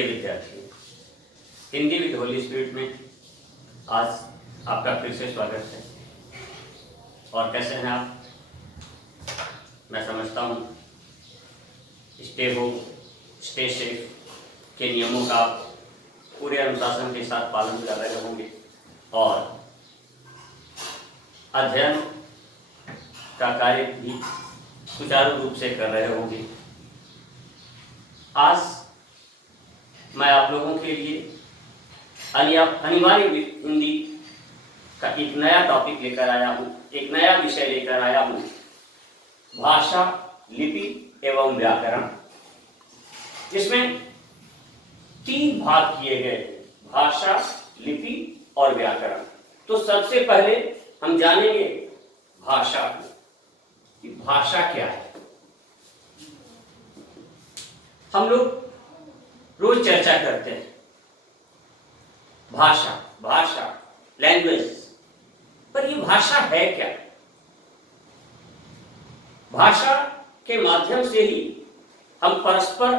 प्रिय विद्यार्थियों, Hindi with Holi spirit में आज आपका फिर से स्वागत है। और कैसे हैं आप? मैं समझता हूँ स्टे होम स्टे सेफ के नियमों का आप पूरे अनुशासन के साथ पालन कर रहे होंगे और अध्ययन का कार्य भी सुचारू रूप से कर रहे होंगे। आज मैं आप लोगों के लिए अनिवार्य हिंदी का एक नया टॉपिक लेकर आया हूँ, एक नया विषय लेकर आया हूँ, भाषा, लिपि एवं व्याकरण। इसमें 3 भाग किए गए, भाषा, लिपि और व्याकरण। तो सबसे पहले हम जानेंगे भाषा को, कि भाषा क्या है। हम लोग रोज चर्चा करते हैं भाषा, लैंग्वेज, पर ये भाषा है क्या? भाषा के माध्यम से ही हम परस्पर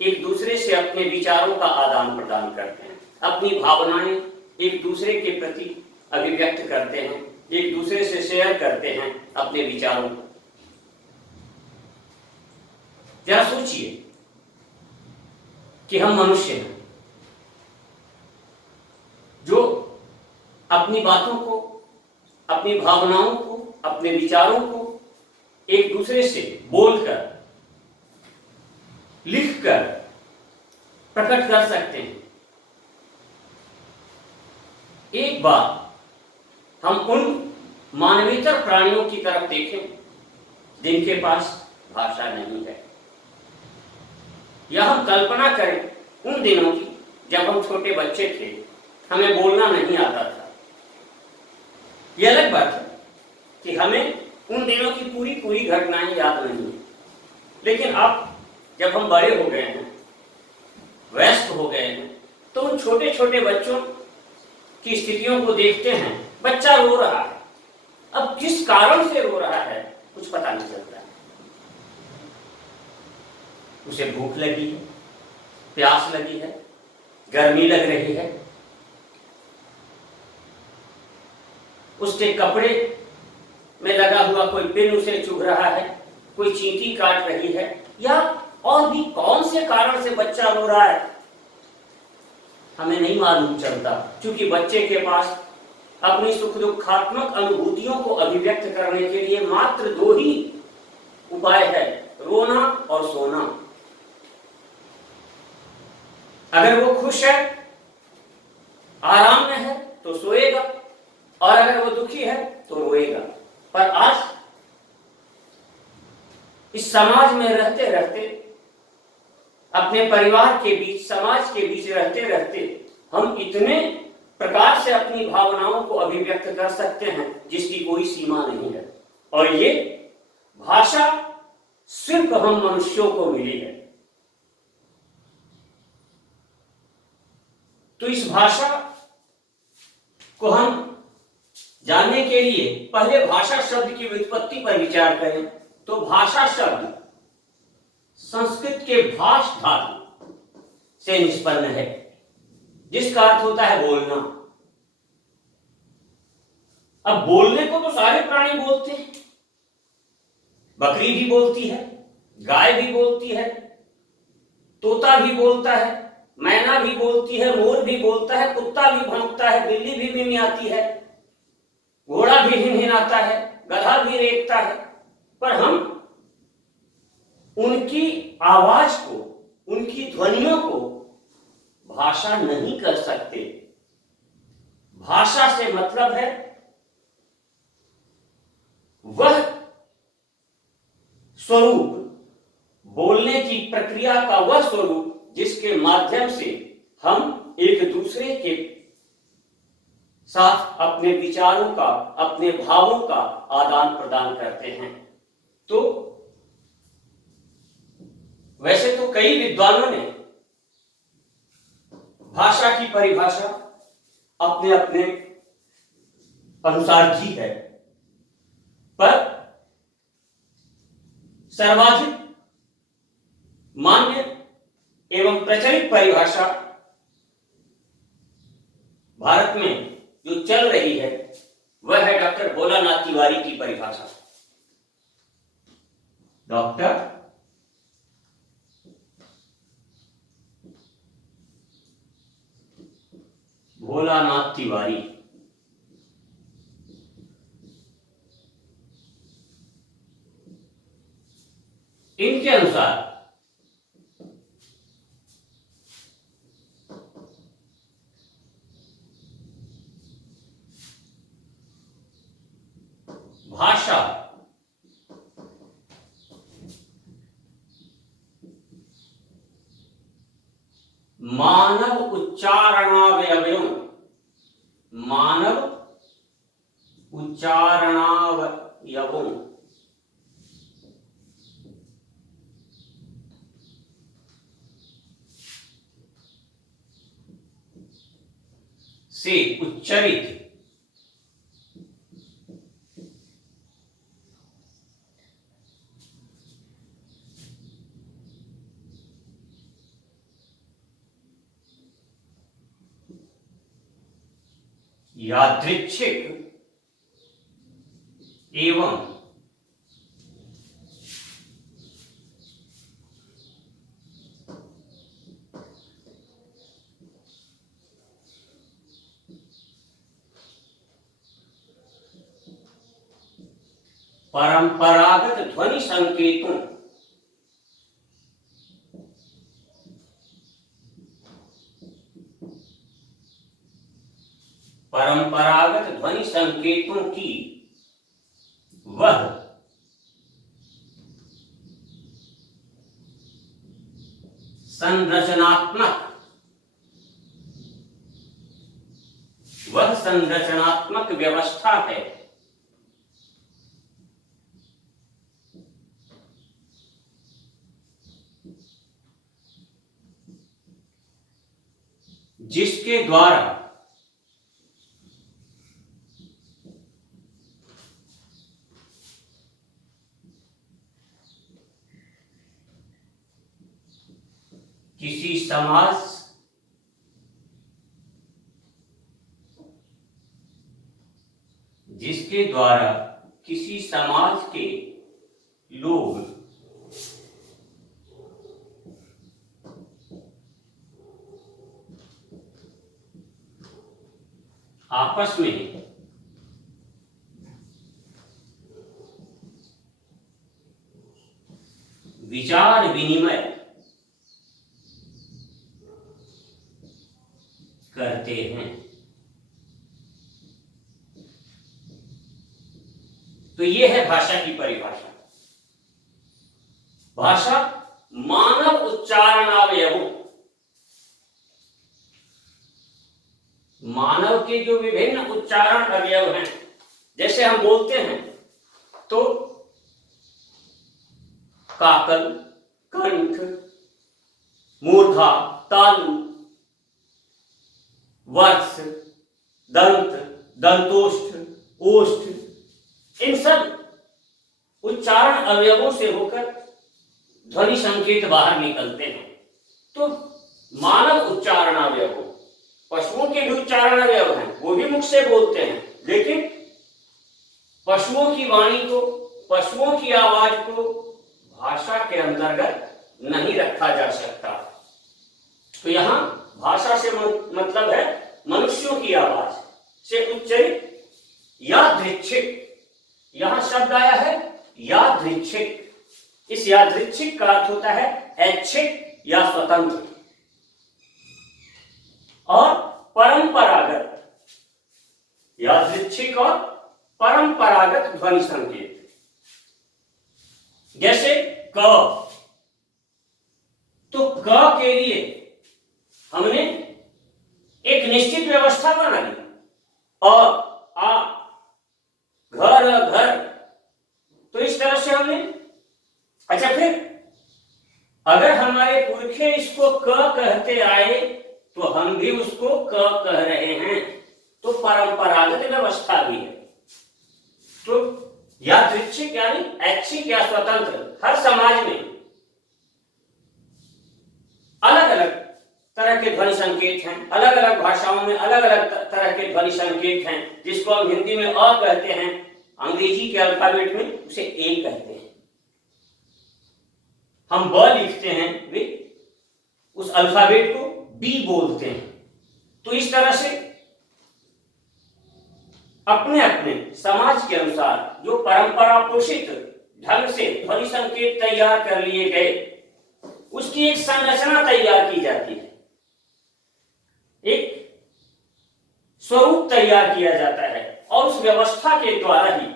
एक दूसरे से अपने विचारों का आदान प्रदान करते हैं, अपनी भावनाएं एक दूसरे के प्रति अभिव्यक्त करते हैं, एक दूसरे से शेयर करते हैं अपने विचारों को। जरा सोचिए कि हम मनुष्य हैं जो अपनी बातों को, अपनी भावनाओं को, अपने विचारों को एक दूसरे से बोलकर, लिखकर प्रकट कर सकते हैं। एक बार हम उन मानवेतर प्राणियों की तरफ देखें जिनके पास भाषा नहीं है, या हम कल्पना करें उन दिनों की जब हम छोटे बच्चे थे, हमें बोलना नहीं आता था। यह अलग बात है कि हमें उन दिनों की पूरी घटनाएं याद नहीं है, लेकिन अब जब हम बड़े हो गए हैं, वयस्क हो गए हैं, तो उन छोटे छोटे बच्चों की स्थितियों को देखते हैं। बच्चा रो रहा है, अब किस कारण से रो रहा है कुछ पता नहीं चलता। उसे भूख लगी है, प्यास लगी है, गर्मी लग रही है, उसके कपड़े में लगा हुआ कोई पिन उसे चुभ रहा है, कोई चींटी काट रही है, या और भी कौन से कारण से बच्चा रो रहा है हमें नहीं मालूम चलता, क्योंकि बच्चे के पास अपनी सुख दुखात्मक अनुभूतियों को अभिव्यक्त करने के लिए मात्र 2 ही उपाय है, रोना और सोना। अगर वो खुश है, आराम में है तो सोएगा, और अगर वो दुखी है तो रोएगा। पर आज इस समाज में रहते रहते, अपने परिवार के बीच, समाज के बीच रहते रहते, हम इतने प्रकार से अपनी भावनाओं को अभिव्यक्त कर सकते हैं जिसकी कोई सीमा नहीं है। और ये भाषा सिर्फ हम मनुष्यों को मिली है। तो इस भाषा को हम जानने के लिए पहले भाषा शब्द की व्युत्पत्ति पर विचार करें। तो भाषा शब्द संस्कृत के भाष धातु से निष्पन्न है, जिसका अर्थ होता है बोलना। अब बोलने को तो सारे प्राणी बोलते हैं, बकरी भी बोलती है, गाय भी बोलती है, तोता भी बोलता है, मैना भी बोलती है, मोर भी बोलता है, कुत्ता भी भौंकता है, बिल्ली भी मिमियाती है, घोड़ा भी हिनहिनाता है, गधा भी रेंगता है। पर हम उनकी आवाज को, उनकी ध्वनियों को भाषा नहीं कर सकते। भाषा से मतलब है वह स्वरूप, बोलने की प्रक्रिया का वह स्वरूप जिसके माध्यम से हम एक दूसरे के साथ अपने विचारों का, अपने भावों का आदान प्रदान करते हैं। तो वैसे तो कई विद्वानों ने भाषा की परिभाषा अपने अपने अनुसार दी है, पर सर्वाधिक मान्य एवं प्रचलित परिभाषा भारत में जो चल रही है वह है डॉक्टर भोलानाथ तिवारी की परिभाषा। डॉक्टर भोलानाथ तिवारी इनके अनुसार भाषा मानव उच्चारणावयवों से उच्चरित यादृच्छिक एवं परंपरागत ध्वनि संकेतों की वह संरचनात्मक व्यवस्था है जिसके द्वारा किसी समाज के लोग आपस में विचार विनिमय करते हैं। तो ये है भाषा की परिभाषा। भाषा मानव उच्चारणावयवों, मानव के जो विभिन्न उच्चारण अवयव हैं, जैसे हम बोलते हैं तो काकल, कंठ, मूर्धा, तालु, वर्ष, दंत, दंतोष्ठ, ओष्ठ, इन सब उच्चारण अवयवों से होकर ध्वनि संकेत बाहर निकलते हैं। तो मानव उच्चारण अवयव, पशुओं के भी उच्चारण अवयव हैं, वो भी मुख से बोलते हैं, लेकिन पशुओं की वाणी को, पशुओं की आवाज को भाषा के अंतर्गत नहीं रखा जा सकता। तो यहां भाषा से मतलब है मनुष्यों की आवाज से उच्चरित यादृच्छिक, यहां शब्द आया है यादृच्छिक। इस यादृच्छिक का अर्थ होता है ऐच्छिक या स्वतंत्र, और परंपरागत, यादृच्छिक और परंपरागत ध्वनि संकेत। जैसे क, तो क के लिए हमने एक निश्चित व्यवस्था बना ली। अ, आ, घर, घर, तो इस तरह से हमने, अच्छा फिर अगर हमारे पुरखे इसको क कहते आए तो हम भी उसको क कह रहे हैं, तो परंपरागत व्यवस्था भी है। तो यादृच्छिक यानी ऐच्छिक या स्वतंत्र, हर समाज में अलग अलग तरह के ध्वनि संकेत हैं, अलग अलग भाषाओं में अलग अलग तरह के ध्वनि संकेत हैं, जिसको हम हिंदी में अ कहते हैं, अंग्रेजी के अल्फाबेट में उसे ए कहते हैं। हम ब लिखते हैं, वे उस अल्फाबेट को बी बोलते हैं। तो इस तरह से अपने अपने समाज के अनुसार जो परंपरा पोषित ढंग से ध्वनि संकेत तैयार कर लिए गए, उसकी एक संरचना तैयार की जाती है, एक स्वरूप तैयार किया जाता है, और उस व्यवस्था के द्वारा ही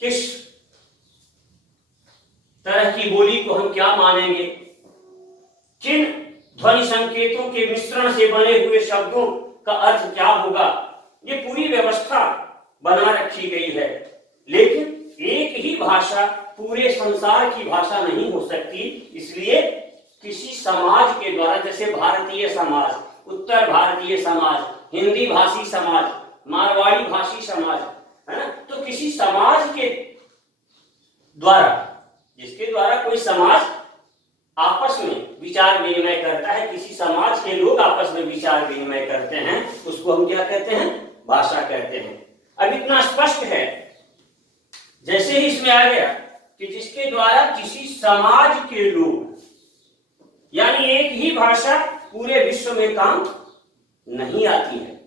किस तरह की बोली को हम क्या मानेंगे, किन ध्वनि संकेतों के मिश्रण से बने हुए शब्दों का अर्थ क्या होगा, ये पूरी व्यवस्था बना रखी गई है। लेकिन एक ही भाषा पूरे संसार की भाषा नहीं हो सकती, इसलिए किसी समाज के द्वारा, जैसे भारतीय समाज, उत्तर भारतीय समाज, हिंदी भाषी समाज, मारवाड़ी भाषी समाज, है ना, तो किसी समाज के द्वारा, जिसके द्वारा कोई समाज आपस में विचार विनिमय करता है, किसी समाज के लोग आपस में विचार विनिमय करते हैं, उसको हम क्या कहते हैं, भाषा कहते हैं। अब इतना स्पष्ट है, जैसे ही इसमें आ गया कि जिसके द्वारा किसी समाज के लोग, यानी एक ही भाषा पूरे विश्व में काम नहीं आती है।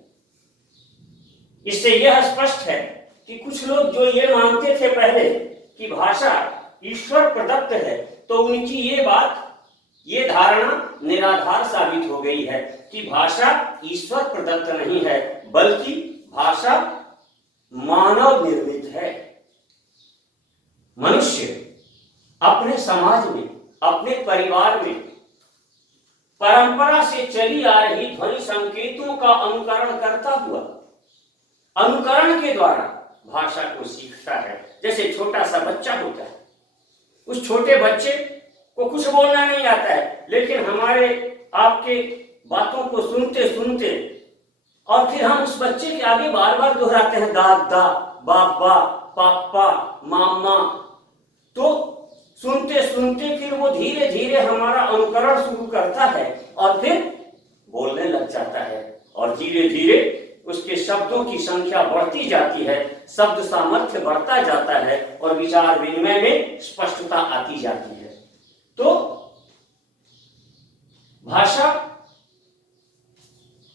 इससे यह स्पष्ट है कि कुछ लोग जो ये मानते थे पहले कि भाषा ईश्वर प्रदत्त है, तो उनकी ये बात, ये धारणा निराधार साबित हो गई है कि भाषा ईश्वर प्रदत्त नहीं है, बल्कि भाषा मानव निर्मित है। मनुष्य अपने समाज में, अपने परिवार में परंपरा से चली आ रही ध्वनि संकेतों का अनुकरण करता हुआ, अनुकरण के द्वारा भाषा को सीखता है। जैसे छोटा सा बच्चा होता है, उस छोटे बच्चे को कुछ बोलना नहीं आता है, लेकिन हमारे आपके बातों को सुनते सुनते और फिर हम उस बच्चे के आगे बार बार दोहराते हैं, दादा, बाबा, पापा, मामा, तो सुनते सुनते फिर वो धीरे धीरे हमारा अनुकरण शुरू करता है और फिर बोलने लग जाता है, और धीरे धीरे उसके शब्दों की संख्या बढ़ती जाती है, शब्द सामर्थ्य बढ़ता जाता है और विचार विनिमय में स्पष्टता आती जाती है। तो भाषा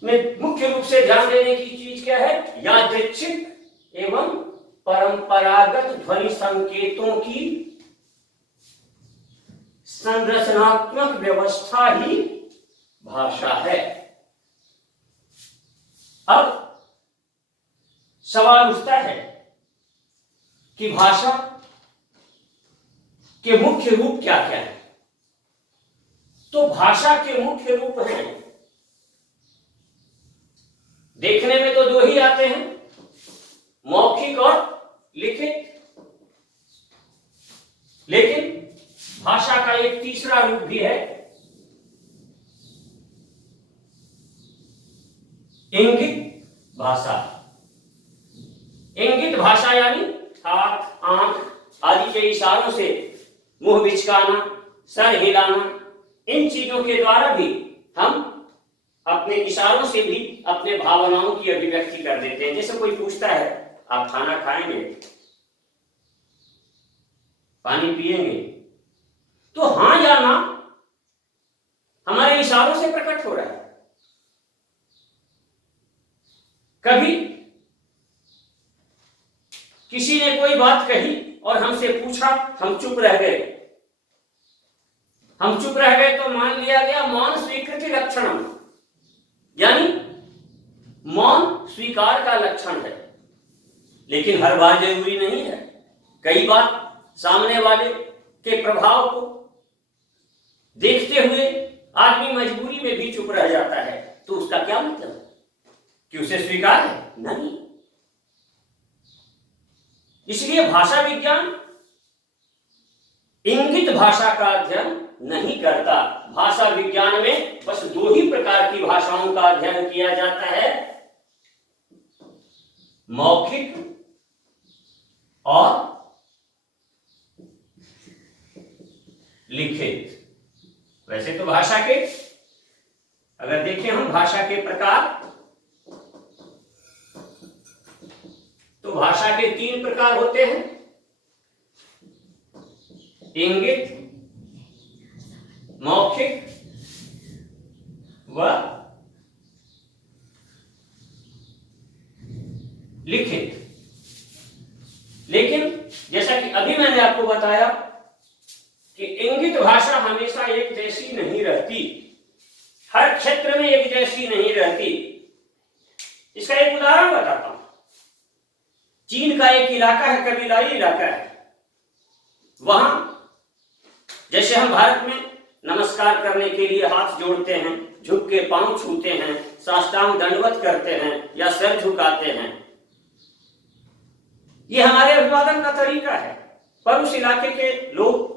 में मुख्य रूप से ध्यान देने की चीज क्या है, यादृच्छिक एवं परंपरागत ध्वनि संकेतों की संरचनात्मक व्यवस्था ही भाषा है। अब सवाल उठता है कि भाषा के मुख्य रूप क्या क्या है। तो भाषा के मुख्य रूप हैं, देखने में तो दो ही आते हैं, मौखिक और लिखित, लेकिन भाषा का एक तीसरा रूप भी है, इंगित भाषा। इंगित भाषा यानी हाथ, आंख आदि के इशारों से मुंह बिचकाना, सर हिलाना, इन चीजों के द्वारा भी हम अपने इशारों से भी अपने भावनाओं की अभिव्यक्ति कर देते हैं। जैसे कोई पूछता है, आप खाना खाएंगे, पानी पिएंगे, तो हां या ना हमारे इशारों से प्रकट हो रहा है। कभी किसी ने कोई बात कही और हमसे पूछा, हम चुप रह गए। हम चुप रह गए तो मान लिया गया मौन स्वीकृति लक्षण, यानी मौन स्वीकार का लक्षण है। लेकिन हर बार जरूरी नहीं है, कई बार सामने वाले के प्रभाव को देखते हुए आदमी मजबूरी में भी चुप रह जाता है, तो उसका क्या मतलब है कि उसे स्वीकार है? नहीं। इसलिए भाषा विज्ञान इंगित भाषा का अध्ययन नहीं करता। भाषा विज्ञान में बस दो ही प्रकार की भाषाओं का अध्ययन किया जाता है, मौखिक और लिखित। वैसे वैसे तो भाषा के अगर देखें हम भाषा के प्रकार, तो भाषा के 3 प्रकार होते हैं, इंगित, मौखिक व लिखित। लेकिन जैसा कि अभी मैंने आपको बताया कि इंगित भाषा हमेशा एक जैसी नहीं रहती, हर क्षेत्र में एक जैसी नहीं रहती। इसका एक उदाहरण बताता हूं। चीन का एक इलाका है, कबीलाई इलाका है। वहां जैसे हम भारत में नमस्कार करने के लिए हाथ जोड़ते हैं, झुक के पांव छूते हैं, साष्टांग दंडवत करते हैं या सर झुकाते हैं, ये हमारे अभिवादन का तरीका है। पर उस इलाके के लोग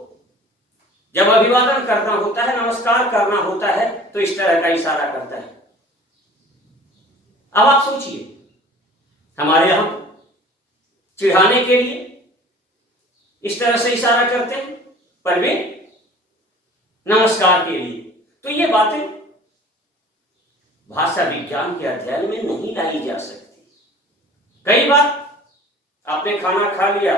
जब अभिवादन करना होता है, नमस्कार करना होता है, तो इस तरह का इशारा करता है। अब आप सोचिए, हमारे यहां चिढ़ाने के लिए इस तरह से इशारा करते हैं, पर वे नमस्कार के लिए। तो ये बातें भाषा विज्ञान के अध्ययन में नहीं लाई जा सकती। कई बार आपने खाना खा लिया,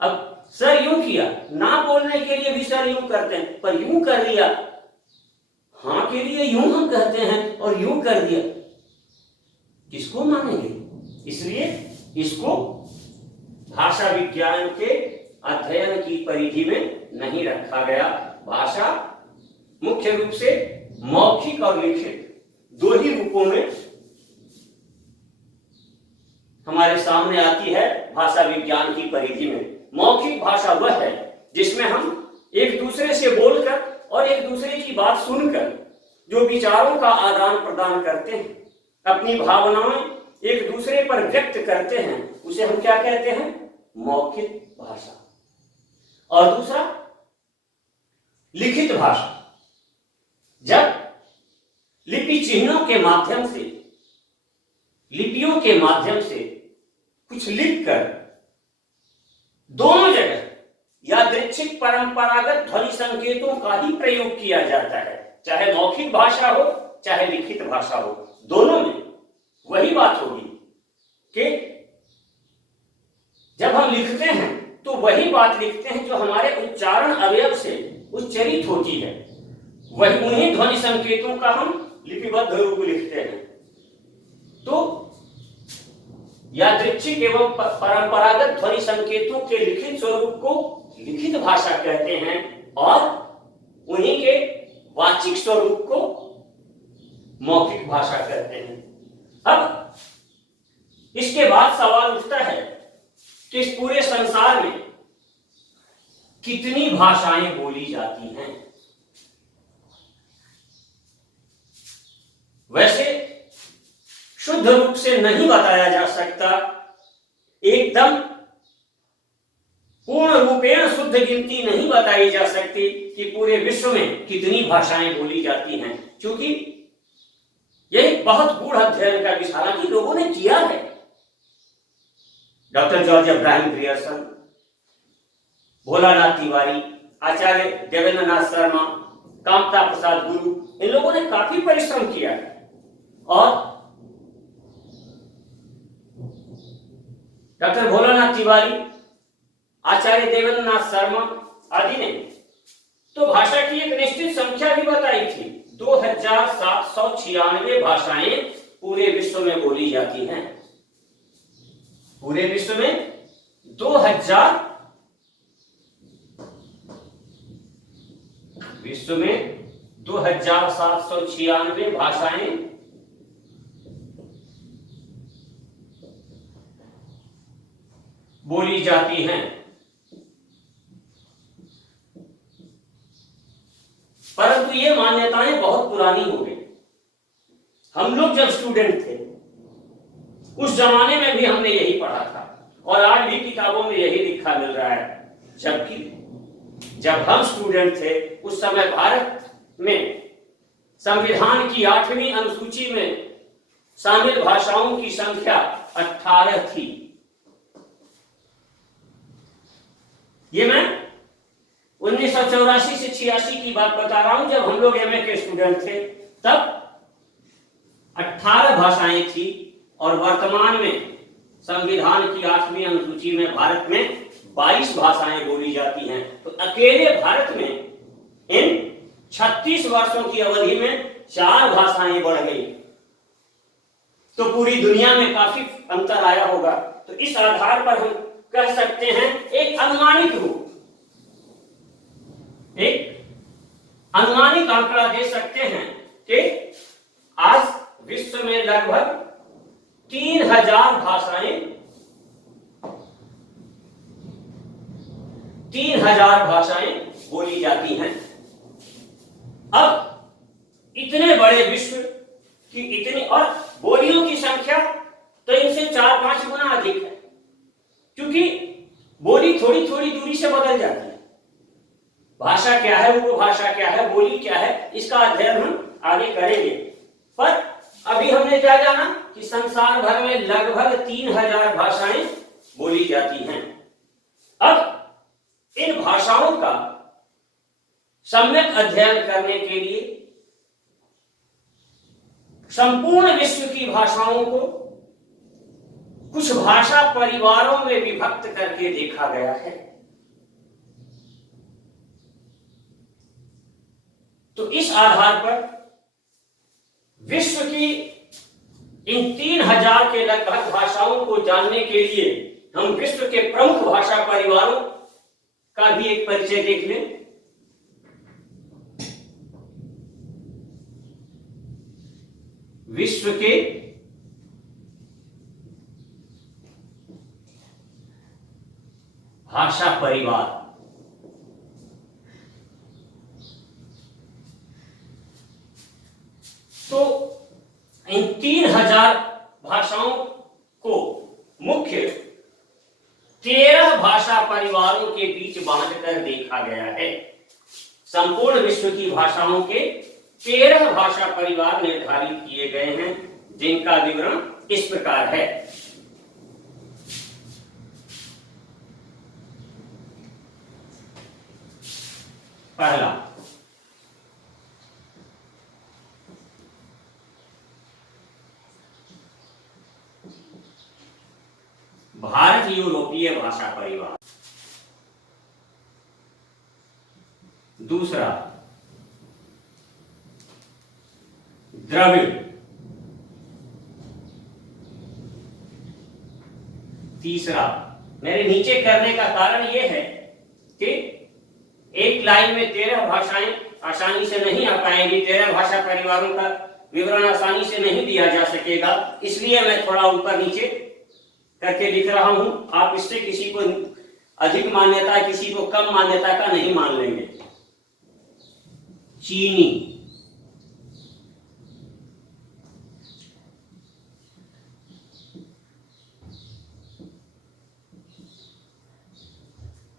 अब सर यूं किया, ना बोलने के लिए भी सर यूं करते हैं, पर यूं कर लिया, हां के लिए यूं हम कहते हैं और यूं कर दिया, किसको मानेंगे? इसलिए इसको भाषा विज्ञान के अध्ययन की परिधि में नहीं रखा गया। भाषा मुख्य रूप से मौखिक और लिखित 2 ही रूपों में हमारे सामने आती है भाषा विज्ञान की परिधि में। मौखिक भाषा वह है जिसमें हम एक दूसरे से बोलकर और एक दूसरे की बात सुनकर जो विचारों का आदान प्रदान करते हैं, अपनी भावनाएं एक दूसरे पर व्यक्त करते हैं, उसे हम क्या कहते हैं? मौखिक भाषा। और दूसरा लिखित भाषा, जब लिपि चिन्हों के माध्यम से, लिपियों के माध्यम से कुछ लिखकर दोनों जगह यादृच्छिक परंपरागत ध्वनि संकेतों का ही प्रयोग किया जाता है, चाहे मौखिक भाषा हो चाहे लिखित भाषा हो, दोनों में वही बात होगी कि जब हम लिखते हैं तो वही बात लिखते हैं जो हमारे उच्चारण अवयव से उच्चरित होती है, वही उन्हीं ध्वनि संकेतों का हम लिपिबद्ध रूप लिखते हैं। तो यादृच्छिक एवं परंपरागत ध्वनि संकेतों के लिखित स्वरूप को लिखित भाषा कहते हैं और उन्हीं के वाचिक स्वरूप को मौखिक भाषा कहते हैं। अब इसके बाद सवाल उठता है कि इस पूरे संसार में कितनी भाषाएं बोली जाती हैं? वैसे शुद्ध रूप से नहीं बताया जा सकता, एकदम पूर्ण रूपेण शुद्ध गिनती नहीं बताई जा सकती कि पूरे विश्व में कितनी भाषाएं बोली जाती हैं, क्योंकि यह एक बहुत गूढ़ अध्ययन का विषय हालांकि लोगों ने किया है। Doctor George Abraham Grierson, Bholanath Tiwari, Acharya Devendranath Sharma, Kamta Prasad Guru, इन लोगों ने काफी परिश्रम किया है और डॉक्टर भोलानाथ तिवारी, आचार्य देवेंद्रनाथ शर्मा आदि ने तो भाषा की एक निश्चित संख्या भी बताई थी। 2796 भाषाएं पूरे विश्व में बोली जाती हैं। पूरे विश्व में 2796 भाषाएं बोली जाती हैं। परंतु ये मान्यताएं बहुत पुरानी हो गई। हम लोग जब स्टूडेंट थे उस जमाने में भी हमने यही पढ़ा था और आज भी किताबों में यही लिखा मिल रहा है, जबकि जब हम स्टूडेंट थे उस समय भारत में संविधान की 8वीं अनुसूची में शामिल भाषाओं की संख्या 18 थी। ये मैं 1984 से 86 की बात बता रहा हूं, जब हम लोग एमए के स्टूडेंट थे तब 18 भाषाएं थी और वर्तमान में संविधान की 8वीं अनुसूची में भारत में 22 भाषाएं बोली जाती हैं। तो अकेले भारत में इन 36 वर्षों की अवधि में 4 भाषाएं बढ़ गई, तो पूरी दुनिया में काफी अंतर आया होगा। तो इस आधार पर हम कह सकते हैं, एक अनुमानिक आंकड़ा दे सकते हैं कि आज विश्व में लगभग 3000 भाषाएं बोली जाती हैं। अब इतने बड़े विश्व की इतनी और बोलियों की संख्या तो इनसे 4-5 गुना अधिक है, क्योंकि बोली थोड़ी थोड़ी दूरी से बदल जाती है। भाषा क्या है, उपभाषा क्या है, बोली क्या है, इसका अध्ययन हम आगे करेंगे। पर अभी हमने क्या जाना कि संसार भर में लगभग 3000 भाषाएं बोली जाती हैं। अब इन भाषाओं का सम्यक अध्ययन करने के लिए संपूर्ण विश्व की भाषाओं को कुछ भाषा परिवारों में विभक्त करके देखा गया है। तो इस आधार पर विश्व की इन 3000 के लगभग भाषाओं को जानने के लिए हम विश्व के प्रमुख भाषा परिवारों का भी एक परिचय देख लें। विश्व के भाषा परिवार, तो इन 3000 भाषाओं को मुख्य 13 भाषा परिवारों के बीच बांटकर देखा गया है। संपूर्ण विश्व की भाषाओं के 13 भाषा परिवार निर्धारित किए गए हैं, जिनका विवरण इस प्रकार है। पहला, भारत यूरोपीय भाषा परिवार। दूसरा, द्रविड़। तीसरा, मेरे नीचे करने का कारण यह है कि एक लाइन में 13 भाषाएं आसानी से नहीं आ पाएंगी, 13 भाषा परिवारों का विवरण आसानी से नहीं दिया जा सकेगा, इसलिए मैं थोड़ा ऊपर नीचे करके लिख रहा हूं। आप इससे किसी को अधिक मान्यता, किसी को कम मान्यता का नहीं मान लेंगे। चीनी,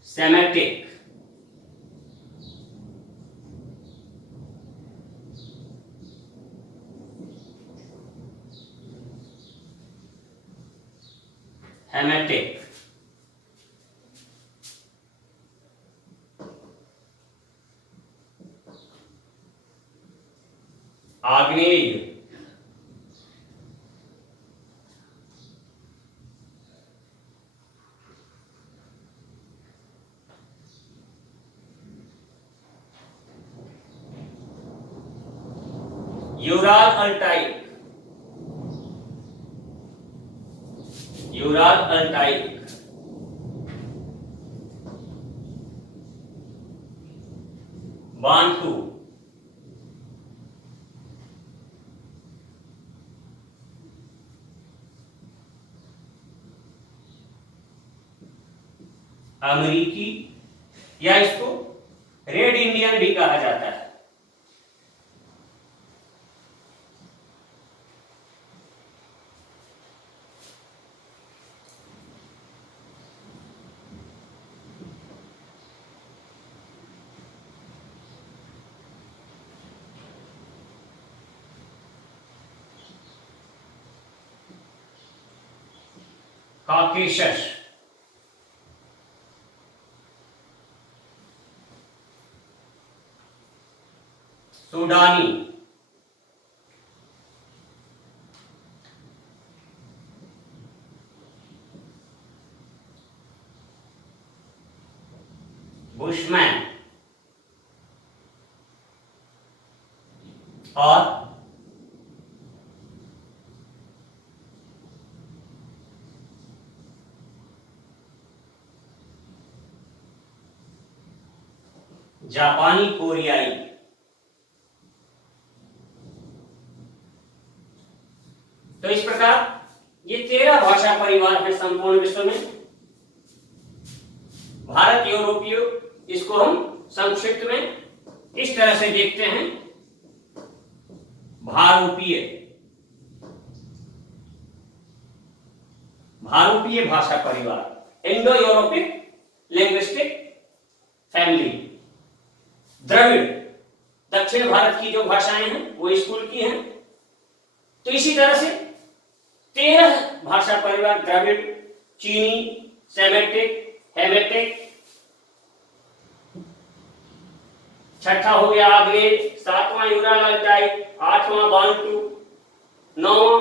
सेमेटिक, हेमेटिक, आग्नेय, Ural Altaic, Ural Altaic, Bantu, अमेरिकी, या इसको रेड इंडियन भी कहा जाता है। कॉकेशस, सूडानी, बुशमैन और जापानी कोरियाई। तो इस प्रकार ये 13 भाषा परिवार है संपूर्ण विश्व में। भारत यूरोपीय, इसको हम संक्षिप्त में इस तरह से देखते हैं, भारोपीय। भारोपीय भाषा परिवार, इंडो यूरोपिक लिंग्विस्टिक फैमिली। द्रविड़, दक्षिण भारत की जो भाषाएं हैं वो स्कूल की हैं। तो इसी तरह से 13 भाषा परिवार, द्रविड़, चीनी, सेमेटिक, हेमेटिक, छठा हो गया आग्नेय, 7वां यूराल अल्टाई, 8वां बांटू, 9वां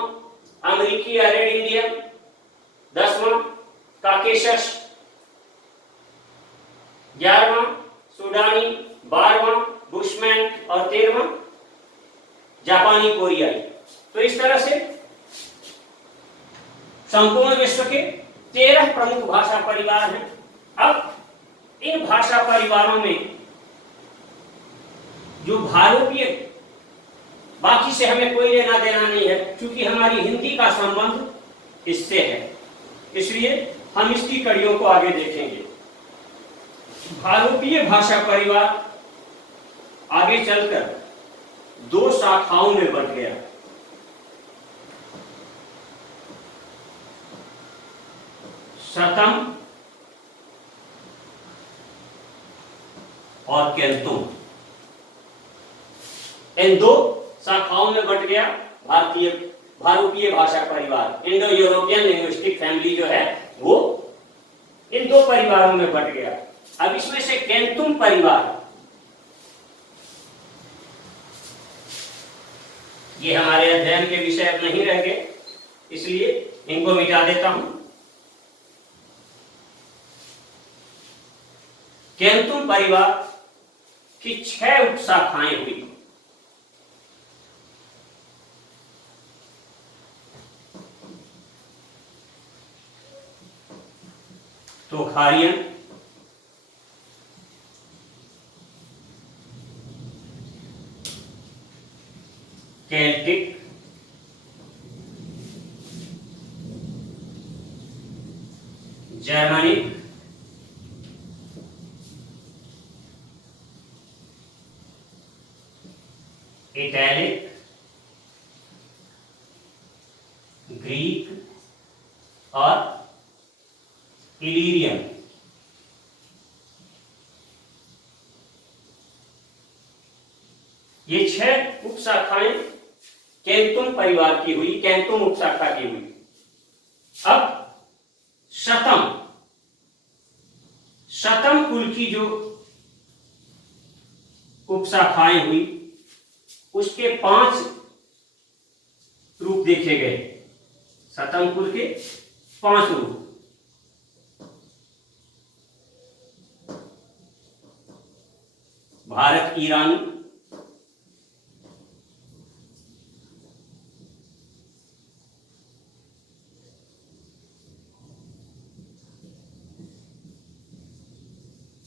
अमेरिकी रेड इंडियन, 10वां काकेशस, 11वां सूडानी, 12वां बुशमैन और 13वां जापानी कोरियाई। तो इस तरह से संपूर्ण विश्व के 13 प्रमुख भाषा परिवार हैं। अब इन भाषा परिवारों में जो भारोपीय, बाकी से हमें कोई लेना देना नहीं है, क्योंकि हमारी हिंदी का संबंध इससे है, इसलिए हम इसकी कड़ियों को आगे देखेंगे। भारोपीय भाषा परिवार आगे चलकर 2 शाखाओं में बंट गया। शतम और केंतुम, इन 2 शाखाओं में बंट गया भारोपीय भाषा परिवार। इंडो यूरोपियन लिंग्विस्टिक फैमिली जो है वो इन 2 परिवारों में बंट गया। अब इसमें से केंतुम परिवार, ये हमारे अध्ययन के विषय अब नहीं रह गए, इसलिए इनको मिटा देता हूं। केंतुम परिवार की 6 उपशाखाएं हुई। तोखारियन, केल्टिक, जर्मनिक, इटैलिक, ग्रीक और इलीरियन। ये 6 उपशाखाएं केंतुम परिवार की हुई, केंतुम उपशाखा की हुई। अब शतम कुल की जो उपशाखाएं हुई उसके 5 रूप देखे गए। शतम कुल के 5 रूप। भारत ईरानी,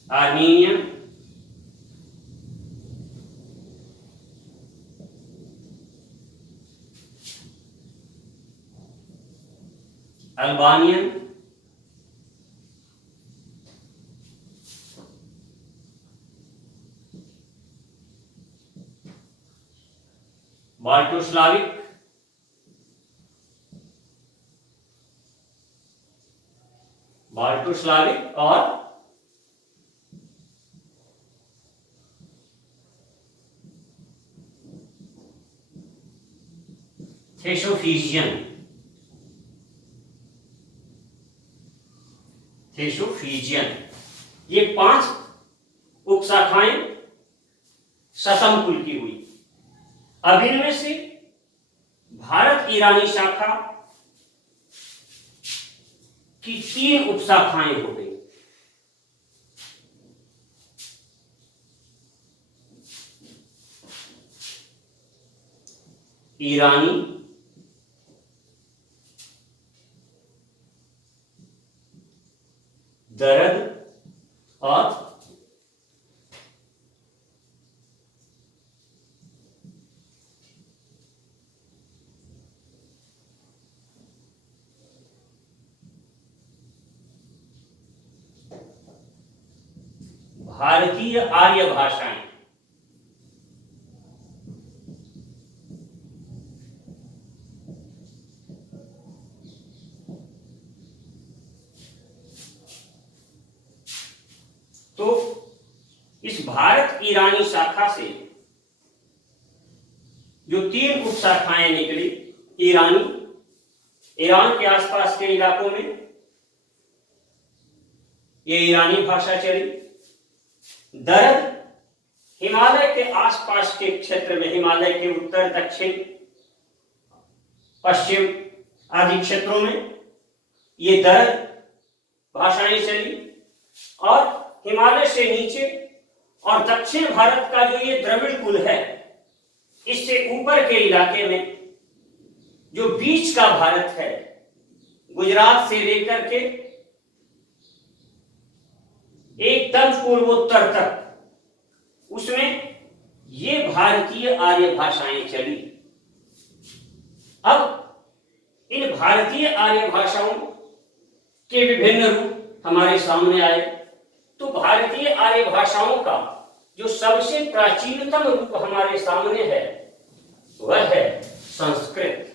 आर्मीनियन, अल्बानियन, बाल्टोस्लाविक, और थेसोफिजियन। ये 5 उपशाखाएं शतम कुल की हुई। अब इनमें से भारत ईरानी शाखा की 3 उपशाखाएं हो गई। ईरानी, दरद और भारतीय आर्य भाषाएं। तो इस भारत ईरानी शाखा से जो 3 उपशाखाएं निकली, ईरानी, ईरान के आसपास के इलाकों में ये ईरानी भाषा चली। दरद, हिमालय के आसपास के क्षेत्र में, हिमालय के उत्तर, दक्षिण, पश्चिम आदि क्षेत्रों में ये दरद भाषाएं चली। और हिमालय से नीचे और दक्षिण भारत का जो ये द्रविड़ कुल है, इससे ऊपर के इलाके में जो बीच का भारत है, गुजरात से लेकर के एकदम पूर्वोत्तर तक, उसमें ये भारतीय आर्य भाषाएं चली। अब इन भारतीय आर्य भाषाओं के विभिन्न रूप हमारे सामने आए। तो भारतीय आर्य भाषाओं का जो सबसे प्राचीनतम रूप हमारे सामने है वह है संस्कृत।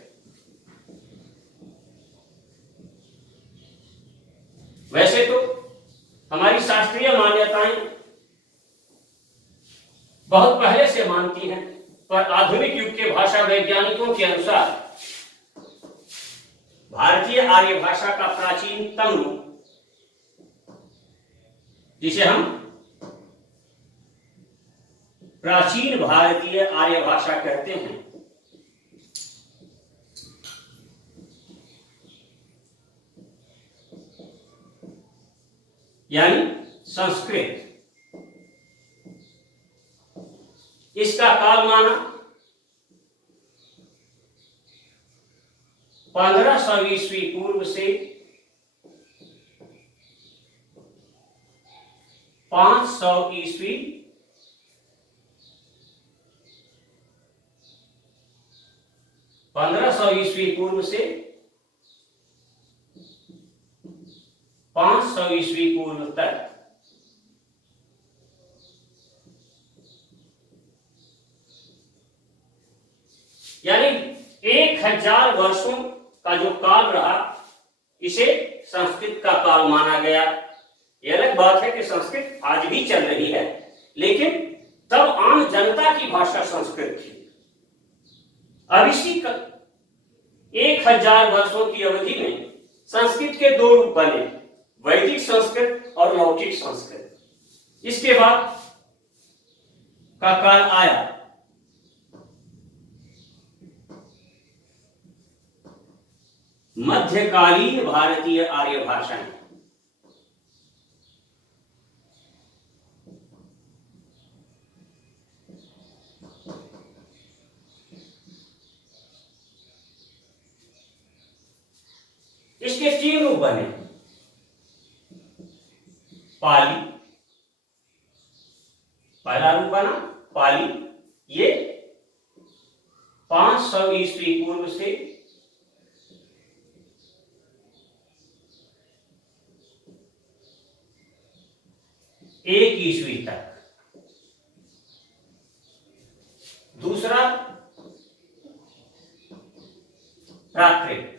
वैसे तो हमारी शास्त्रीय मान्यताएं बहुत पहले से मानती हैं, पर आधुनिक युग के भाषा वैज्ञानिकों के अनुसार भारतीय आर्य भाषा का प्राचीनतम रूप, जिसे हम प्राचीन भारतीय आर्य भाषा कहते हैं, यानी संस्कृत, इसका कालमाना 1500 ईस्वी पूर्व से 500 ईस्वी पूर्व से 500 ईस्वी पूर्व तक यानी 1000 वर्षों का जो काल रहा, इसे संस्कृत का काल माना गया। यह अलग बात है कि संस्कृत आज भी चल रही है, लेकिन तब आम जनता की भाषा संस्कृत थी। अब इसी 1000 वर्षों की अवधि में संस्कृत के 2 रूप बने, वैदिक संस्कृत और लौकिक संस्कृत। इसके बाद का काल आया मध्यकालीन भारतीय आर्य भाषाएं। इसके 3 रूप बने, पाली, पहला रूप बना पाली, ये 500 ईस्वी पूर्व से 1 ईस्वी तक। दूसरा प्राकृत,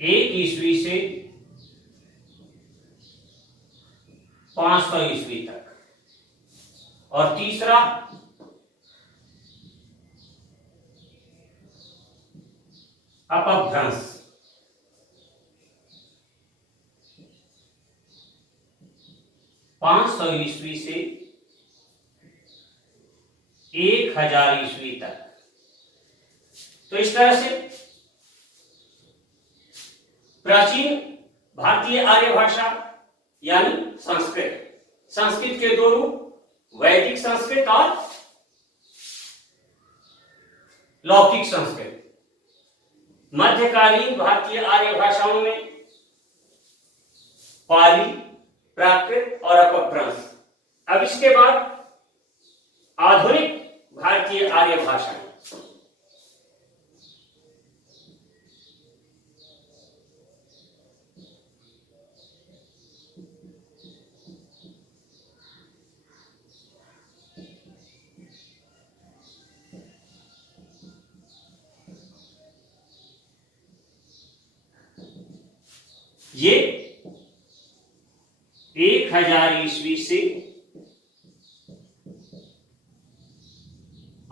1 ईस्वी से 500 ईस्वी तक। और तीसरा अपभ्रंश, 500 500 ईस्वी से 1000 ईस्वी तक। तो इस तरह से प्राचीन भारतीय आर्य भाषा यानी संस्कृत के दो रूप, वैदिक संस्कृत और लौकिक संस्कृत। मध्यकालीन भारतीय आर्य भाषाओं में पाली, प्राकृत और अपभ्रंश। अब इसके बाद आधुनिक भारतीय आर्य भाषाएं। ये 1000 ईस्वी से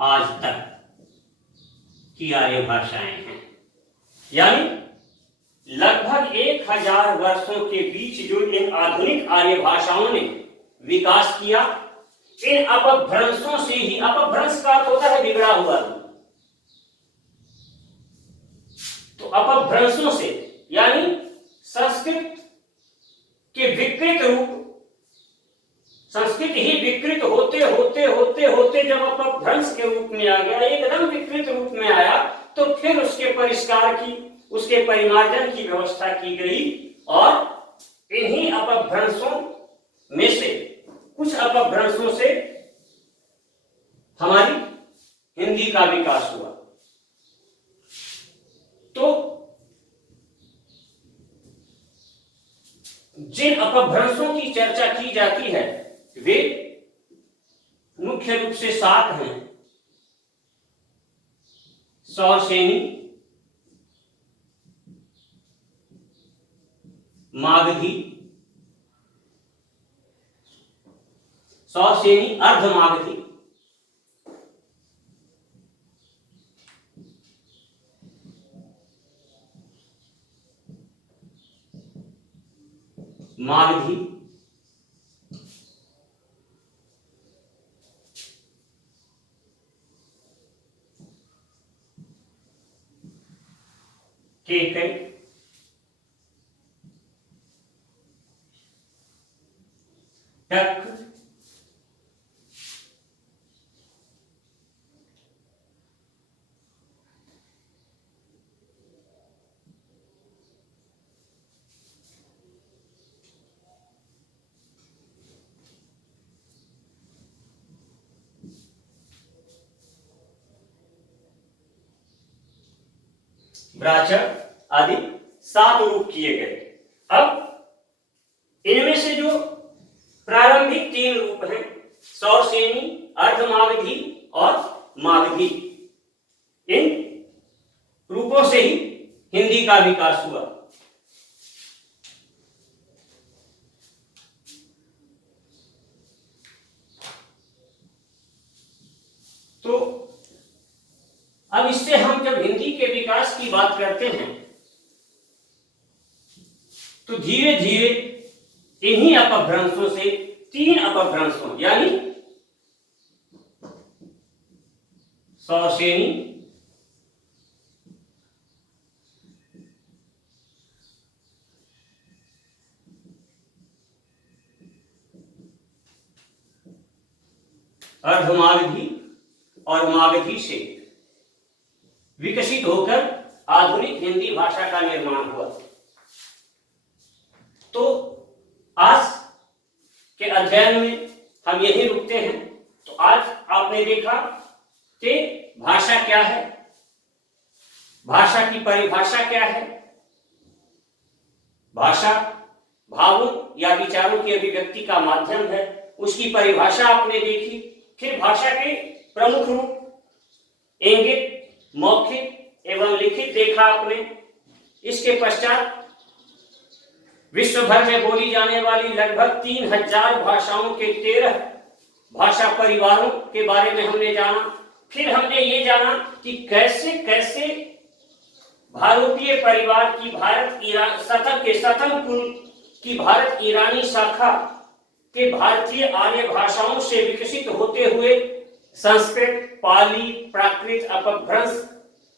आज तक की आर्य भाषाएं हैं। यानी लगभग 1000 वर्षों के बीच जो इन आधुनिक आर्य भाषाओं ने विकास किया, इन अपभ्रंशों से ही, अपभ्रंश का अर्थ होता है बिगड़ा हुआ, तो अपभ्रंशों से यानी संस्कृत के विकृत रूप, संस्कृत ही विकृत होते होते होते होते जब अपभ्रंश के रूप में आ गया, एकदम विकृत रूप में आया, तो फिर उसके परिष्कार की, उसके परिमार्जन की व्यवस्था की गई और इन्हीं अपभ्रंशों में से, कुछ अपभ्रंशों से हमारी हिंदी का विकास हुआ। तो जिन अपभ्रंशों की चर्चा की जाती है वे मुख्य रूप से 7 हैं। सौरसेनी, मागधी, सौरसेनी, अर्धमागधी, मागधी, केकई, टक, ब्राचर आदि 7 रूप किए गए। अब इनमें से जो प्रारंभिक 3 रूप हैं, सौरसेनी, अर्धमागधी और मागधी, इन रूपों से ही हिंदी का विकास हुआ। तो अब इससे हम जब हिंदी के विकास की बात करते हैं तो धीरे धीरे इन्हीं अपभ्रंशों से, 3 अपभ्रंशों यानी सौरसेनी, अर्धमागधी और मागधी से विकसित होकर आधुनिक हिंदी भाषा का निर्माण हुआ। तो आज के अध्ययन में हम यही रुकते हैं। तो आज आपने देखा कि भाषा क्या है, भाषा की परिभाषा क्या है, भाषा भावों या विचारों की अभिव्यक्ति का माध्यम है, उसकी परिभाषा आपने देखी। फिर भाषा के प्रमुख रूप इंगित, मौखिक एवं लिखित देखा आपने। इसके पश्चात विश्व भर में बोली जाने वाली लगभग 3000 भाषाओं के 13 भाषा परिवारों के बारे में हमने जाना। फिर हमने ये जाना कि कैसे कैसे भारतीय परिवार की, भारत ईरान शतक के शतम कुल की भारत ईरानी शाखा कि भारतीय आर्य भाषाओं से विकसित होते हुए संस्कृत, पाली, प्राकृत, अपभ्रंश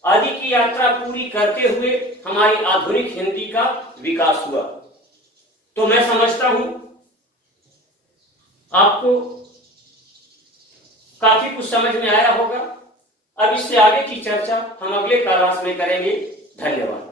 आदि की यात्रा पूरी करते हुए हमारी आधुनिक हिंदी का विकास हुआ। तो मैं समझता हूं आपको काफी कुछ समझ में आया होगा। अब इससे आगे की चर्चा हम अगले क्लास में करेंगे। धन्यवाद।